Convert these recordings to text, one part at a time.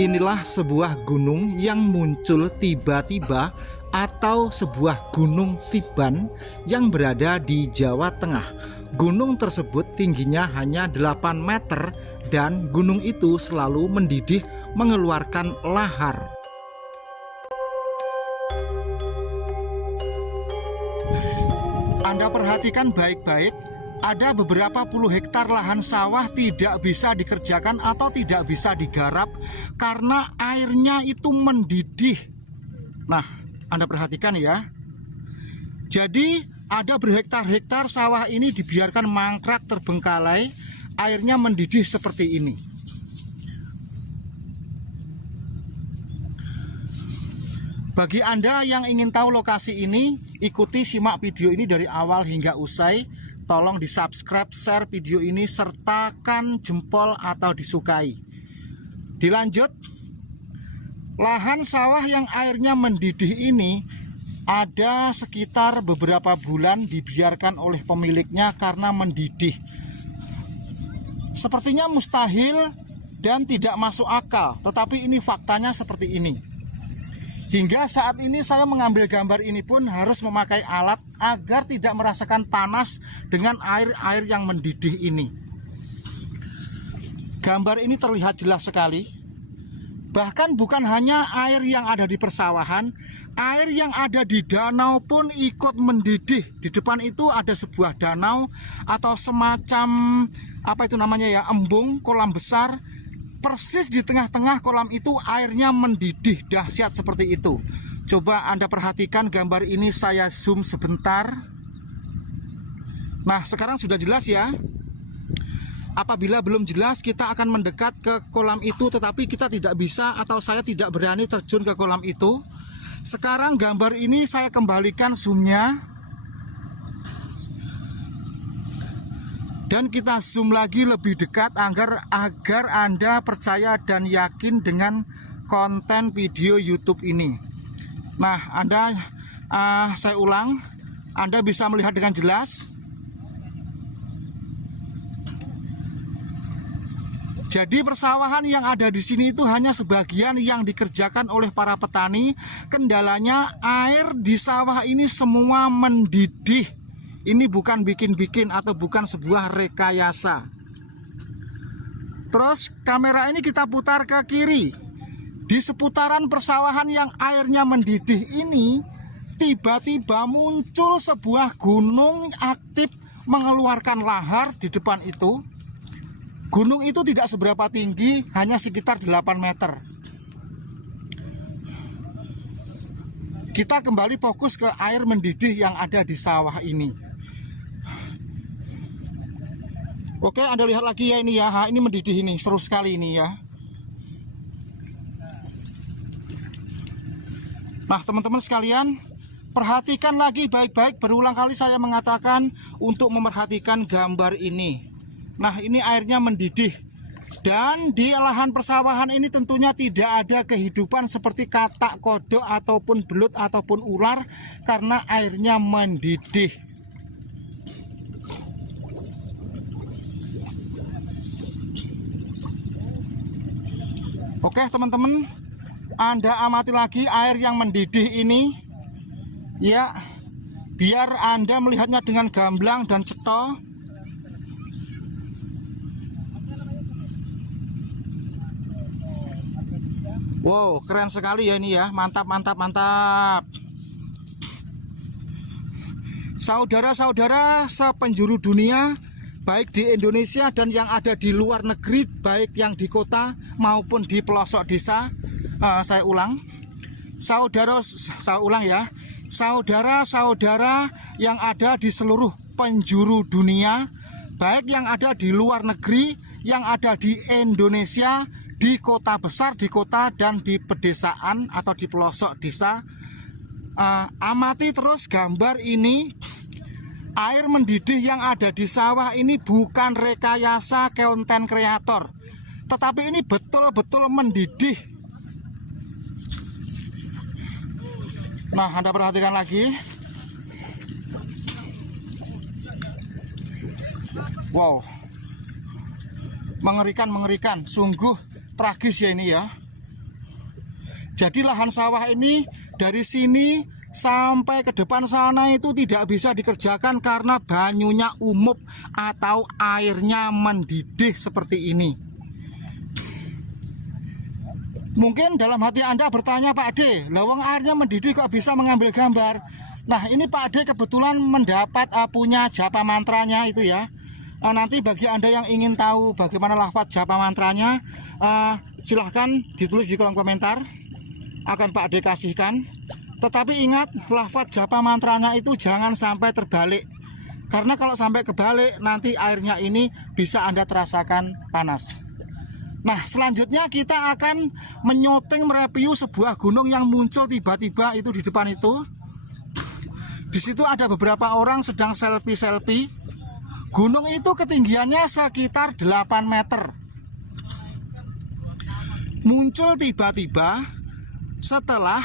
Inilah sebuah gunung yang muncul tiba-tiba atau sebuah gunung tiban yang berada di Jawa Tengah. Gunung tersebut tingginya hanya 8 meter dan gunung itu selalu mendidih mengeluarkan lahar. Anda perhatikan baik-baik, ada beberapa puluh hektar lahan sawah tidak bisa dikerjakan atau tidak bisa digarap karena airnya itu mendidih. Nah, Anda perhatikan ya. Jadi ada berhektar-hektar sawah ini dibiarkan mangkrak terbengkalai, airnya mendidih seperti ini. Bagi Anda yang ingin tahu lokasi ini, ikuti simak video ini dari awal hingga usai. Tolong di subscribe, share video ini, sertakan jempol atau disukai. Dilanjut, lahan sawah yang airnya mendidih ini ada sekitar beberapa bulan dibiarkan oleh pemiliknya karena mendidih. Sepertinya mustahil dan tidak masuk akal, tetapi ini faktanya seperti ini. Hingga saat ini saya mengambil gambar ini pun harus memakai alat agar tidak merasakan panas dengan air yang mendidih ini. Gambar ini terlihat jelas sekali. Bahkan bukan hanya air yang ada di persawahan, air yang ada di danau pun ikut mendidih. Di depan itu ada sebuah danau atau semacam apa itu namanya ya, embung, kolam besar. Persis di tengah-tengah kolam itu airnya mendidih dahsyat seperti itu. Coba Anda perhatikan gambar ini, saya zoom sebentar. Nah, sekarang sudah jelas ya. Apabila belum jelas, kita akan mendekat ke kolam itu, tetapi kita tidak bisa atau saya tidak berani terjun ke kolam itu. Sekarang gambar ini saya kembalikan zoomnya. Dan kita zoom lagi lebih dekat agar Anda percaya dan yakin dengan konten video YouTube ini. Nah, saya ulang, Anda bisa melihat dengan jelas. Jadi persawahan yang ada di sini itu hanya sebagian yang dikerjakan oleh para petani. Kendalanya air di sawah ini semua mendidih. Ini bukan bikin-bikin atau bukan sebuah rekayasa. Terus kamera ini kita putar ke kiri. Di seputaran persawahan yang airnya mendidih ini, tiba-tiba muncul sebuah gunung aktif mengeluarkan lahar di depan itu. Gunung itu tidak seberapa tinggi, hanya sekitar 8 meter. Kita kembali fokus ke air mendidih yang ada di sawah ini. Oke, Anda lihat lagi ya ini ya, ini mendidih ini, seru sekali ini ya. Nah, teman-teman sekalian, perhatikan lagi baik-baik, berulang kali saya mengatakan untuk memperhatikan gambar ini. Nah, ini airnya mendidih. Dan di lahan persawahan ini tentunya tidak ada kehidupan seperti katak, kodok, ataupun belut, ataupun ular, karena airnya mendidih. Oke teman-teman, Anda amati lagi air yang mendidih ini ya, biar Anda melihatnya dengan gamblang dan cetha. Wow, keren sekali ya ini ya, mantap, mantap, mantap. Saudara-saudara sepenjuru dunia, baik di Indonesia dan yang ada di luar negeri, baik yang di kota maupun di pelosok desa. Saya ulang ya, saudara-saudara yang ada di seluruh penjuru dunia, baik yang ada di luar negeri, yang ada di Indonesia, di kota besar, di kota dan di pedesaan atau di pelosok desa. Amati terus gambar ini. Air mendidih yang ada di sawah ini bukan rekayasa konten kreator, tetapi ini betul-betul mendidih. Nah, Anda perhatikan lagi. Wow, mengerikan, sungguh tragis ya ini ya. Jadi lahan sawah ini dari sini sampai ke depan sana itu tidak bisa dikerjakan karena banyunya umup atau airnya mendidih seperti ini. Mungkin dalam hati Anda bertanya, Pak Ade, lawang airnya mendidih kok bisa mengambil gambar? Nah, ini Pak Ade kebetulan mendapat punya japa mantranya itu ya. Nanti bagi Anda yang ingin tahu bagaimana lafaz japa mantranya, silahkan ditulis di kolom komentar, akan Pak Ade kasihkan. Tetapi ingat, lafaz japa mantranya itu jangan sampai terbalik, karena kalau sampai kebalik nanti airnya ini bisa Anda terasakan panas. Nah, selanjutnya kita akan menyoteng mereview sebuah gunung yang muncul tiba-tiba itu di depan itu. Di situ ada beberapa orang sedang selfie-selfie. Gunung itu ketinggiannya sekitar 8 meter. Muncul tiba-tiba setelah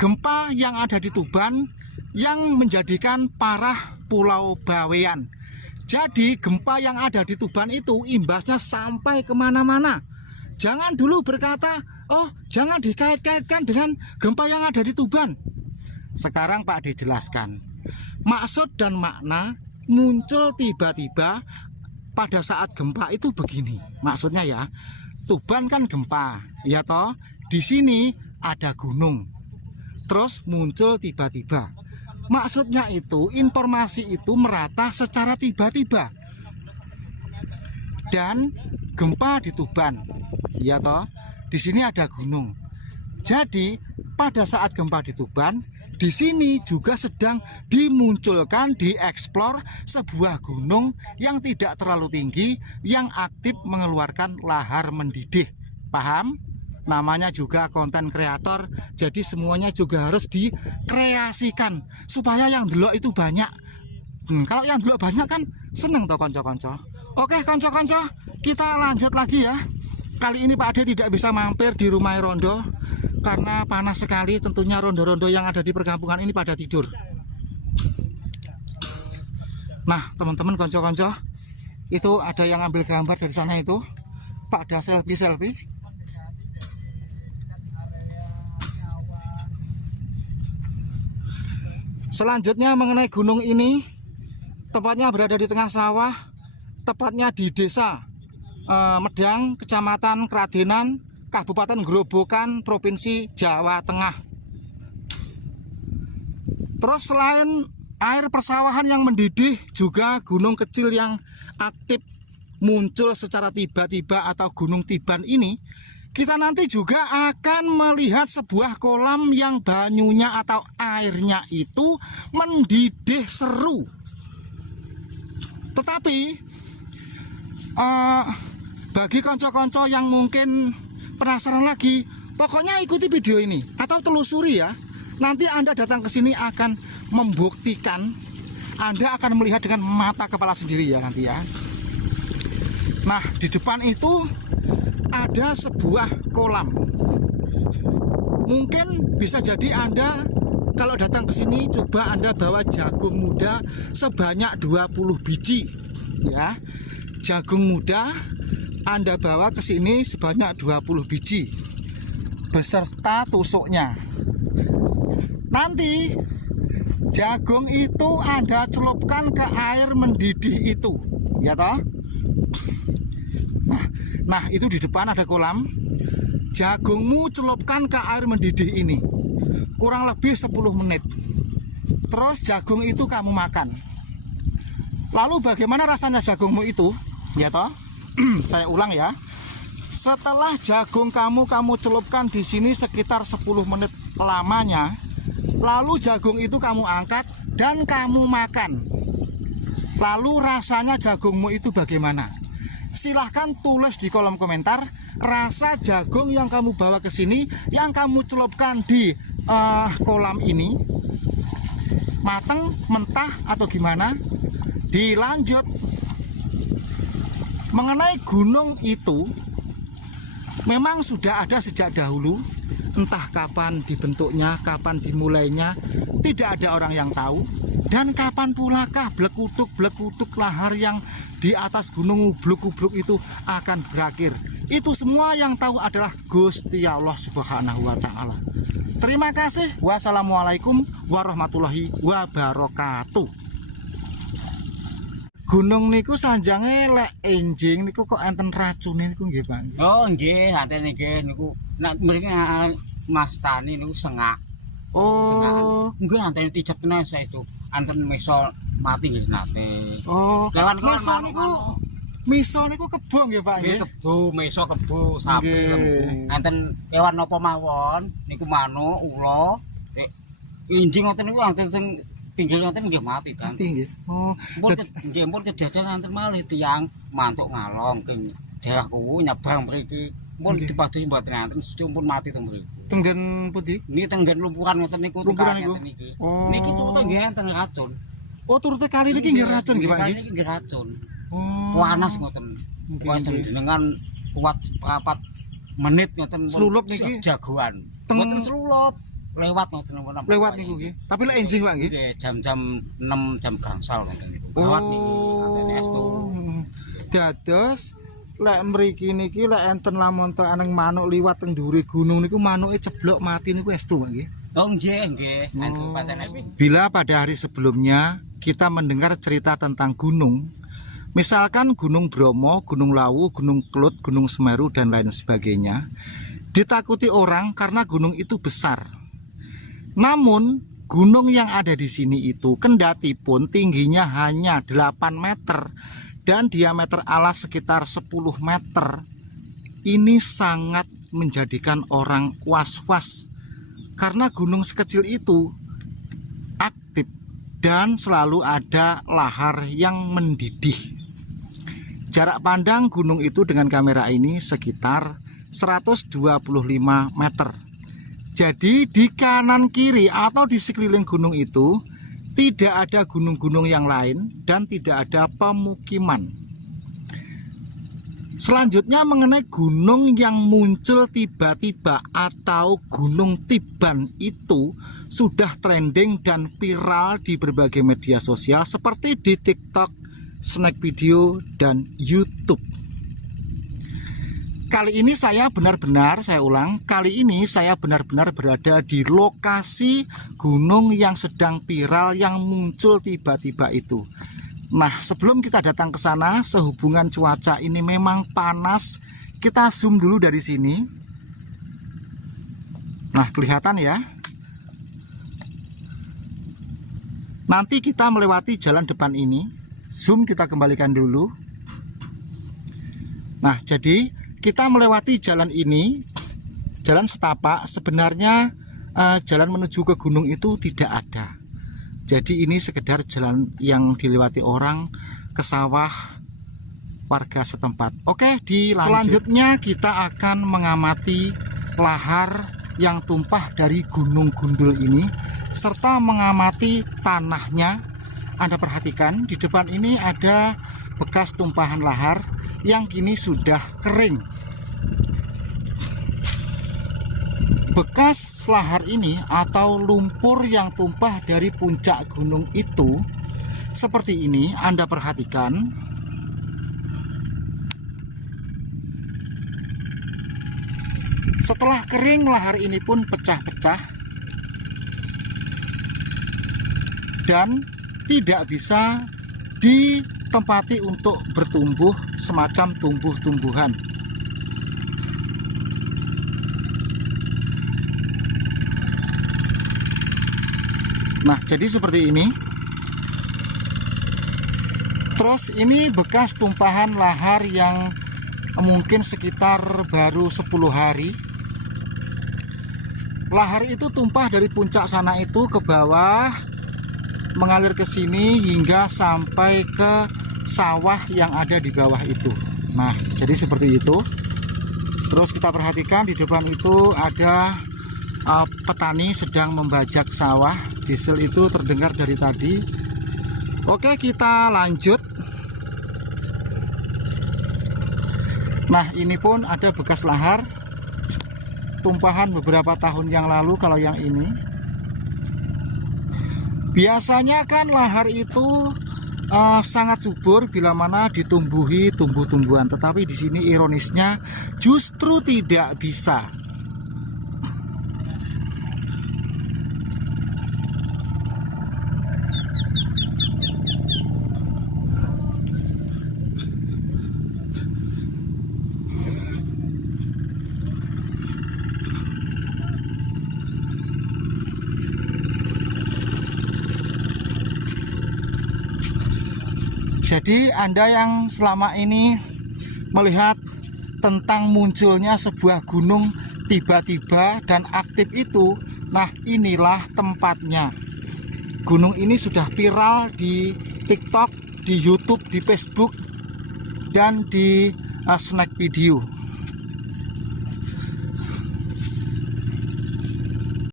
gempa yang ada di Tuban yang menjadikan parah Pulau Bawean. Jadi gempa yang ada di Tuban itu imbasnya sampai kemana-mana. Jangan dulu berkata, oh jangan dikait-kaitkan dengan gempa yang ada di Tuban. Sekarang Pak dijelaskan maksud dan makna muncul tiba-tiba pada saat gempa itu begini. Maksudnya ya, Tuban kan gempa, ya toh. Di sini ada gunung, terus muncul tiba-tiba. Maksudnya itu informasi itu merata secara tiba-tiba. Dan gempa di Tuban, ya toh. Di sini ada gunung. Jadi pada saat gempa di Tuban, di sini juga sedang dimunculkan, dieksplor sebuah gunung yang tidak terlalu tinggi, yang aktif mengeluarkan lahar mendidih. Paham? Namanya juga konten kreator, jadi semuanya juga harus dikreasikan supaya yang delok itu banyak. Kalau yang delok banyak kan seneng toh konco-konco. Oke konco-konco, kita lanjut lagi ya. Kali ini Pak Ade tidak bisa mampir di rumah Rondo karena panas sekali. Tentunya rondo-rondo yang ada di perkampungan ini pada tidur. Nah teman-teman konco-konco, itu ada yang ambil gambar dari sana itu. Pak ada selfie-selfie. Selanjutnya mengenai gunung ini, tempatnya berada di tengah sawah, tepatnya di desa Medang, Kecamatan Kradenan, Kabupaten Grobogan, Provinsi Jawa Tengah. Terus selain air persawahan yang mendidih, juga gunung kecil yang aktif muncul secara tiba-tiba atau Gunung Tiban ini. Kita nanti juga akan melihat sebuah kolam yang banyunya atau airnya itu mendidih seru. Tetapi bagi konco-konco yang mungkin penasaran lagi, pokoknya ikuti video ini atau telusuri ya. Nanti Anda datang ke sini akan membuktikan, Anda akan melihat dengan mata kepala sendiri ya nanti ya. Nah, di depan itu ada sebuah kolam. Mungkin bisa jadi Anda kalau datang ke sini coba Anda bawa jagung muda sebanyak 20 biji ya. Jagung muda Anda bawa ke sini sebanyak 20 biji beserta tusuknya. Nanti jagung itu Anda celupkan ke air mendidih itu, ya toh? Nah, itu di depan ada kolam. Jagungmu celupkan ke air mendidih ini kurang lebih 10 menit. Terus jagung itu kamu makan. Lalu bagaimana rasanya jagungmu itu? Ya toh? Saya ulang ya. Setelah jagung kamu celupkan di sini sekitar 10 menit lamanya, lalu jagung itu kamu angkat dan kamu makan. Lalu rasanya jagungmu itu bagaimana? Silahkan tulis di kolom komentar rasa jagung yang kamu bawa ke sini, yang kamu celupkan di kolam ini, mateng, mentah atau gimana. Dilanjut mengenai gunung itu, memang sudah ada sejak dahulu. Entah kapan dibentuknya, kapan dimulainya, tidak ada orang yang tahu. Dan kapan pulakah blekutuk lahar yang di atas gunung Ubluk-Ubluk itu akan berakhir? Itu semua yang tahu adalah Gusti Allah Subhanahu wa taala. Terima kasih. Wassalamualaikum warahmatullahi wabarakatuh. Gunung niku sanjange lek enjing niku kok enten racune niku nggih, Pak? Oh nggih, enten nggih niku. Nek mriki Mas Tani niku sengak. Oh, Nggih enten tijet tenan saestu. Anten meso mati nggih nate. oh. Lawan Meso niku kebo nggih, Pak nggih. kebo, meso kebo, sapi, Nggih. lembu. Enten kewan napa mawon niku manuk, ula, injing ngoten niku anten sing pinggir ngoten nggih mati kan. Mati nggih. Oh, Nggih pun kejadian anten malih tiyang mantuk ngalong king daerah kuwu nyebrang mriki. Mun Nggih. dipadosi mboten anten pun mati teng mriki. Tenggen pundi? Niki tenggen lumpuran ngoten niku Lumpuran tengah niku? ngeten niki. Oh. Niki tuwete nggih enten racun. Oh, turute kali niki nggih racun nggih, Pak nggih. Niki nggih racun. Oh. Panas ngoten. Nggih, Wes nggih. jenengan kuat seprapat menit ngoten pun Selulup niki? jagoan. Teng- Mboten selulup. Lewat ngoten napa. Lewat niku nggih. Tapi lek enjing, Pak nggih. Nggih jam-jam 6 jam gangsal ngoten niku. Gawat niki antene estu. Dados lek mriki niki lek enten lamun to aneng manuk liwat teng dhuwure gunung niku manuke ceblok mati niku estu, Pak nggih. Oh nggih nggih. Enten paten estu. Bila pada hari sebelumnya kita mendengar cerita tentang gunung, misalkan Gunung Bromo, Gunung Lawu, Gunung Kelut, Gunung Semeru dan lain sebagainya, ditakuti orang karena gunung itu besar. Namun gunung yang ada di sini itu kendati pun tingginya hanya 8 meter dan diameter alas sekitar 10 meter, ini sangat menjadikan orang was-was karena gunung sekecil itu aktif dan selalu ada lahar yang mendidih. Jarak pandang gunung itu dengan kamera ini sekitar 125 meter. Jadi di kanan kiri atau di sekeliling gunung itu tidak ada gunung-gunung yang lain dan tidak ada pemukiman. Selanjutnya mengenai gunung yang muncul tiba-tiba atau gunung Tiban itu sudah trending dan viral di berbagai media sosial seperti di TikTok, Snack Video, dan YouTube. Kali ini saya benar-benar berada di lokasi gunung yang sedang viral yang muncul tiba-tiba itu. Nah, sebelum kita datang ke sana, sehubungan cuaca ini memang panas, kita zoom dulu dari sini. Nah, kelihatan ya. Nanti kita melewati jalan depan ini. Zoom kita kembalikan dulu. Nah, jadi kita melewati jalan ini, jalan setapak. Sebenarnya jalan menuju ke gunung itu tidak ada. Jadi ini sekedar jalan yang dilewati orang ke sawah warga setempat. Oke, selanjutnya kita akan mengamati lahar yang tumpah dari Gunung Gundul ini serta mengamati tanahnya. Anda perhatikan di depan ini ada bekas tumpahan lahar yang kini sudah kering. Bekas lahar ini atau lumpur yang tumpah dari puncak gunung itu seperti ini, Anda perhatikan. Setelah kering, lahar ini pun pecah-pecah dan tidak bisa ditempati untuk bertumbuh semacam tumbuh-tumbuhan. Nah, jadi seperti ini. Terus ini bekas tumpahan lahar yang mungkin sekitar baru 10 hari. Lahar itu tumpah dari puncak sana itu ke bawah, mengalir ke sini hingga sampai ke sawah yang ada di bawah itu. Nah, jadi seperti itu. Terus kita perhatikan di depan itu ada petani sedang membajak sawah. Diesel itu terdengar dari tadi. Oke, kita lanjut. Nah, ini pun ada bekas lahar tumpahan beberapa tahun yang lalu. Kalau yang ini biasanya kan lahar itu sangat subur bila mana ditumbuhi tumbuh-tumbuhan, tetapi di sini ironisnya justru tidak bisa. Jadi Anda yang selama ini melihat tentang munculnya sebuah gunung tiba-tiba dan aktif itu, nah inilah tempatnya. Gunung ini sudah viral di TikTok, di YouTube, di Facebook, dan di snack video.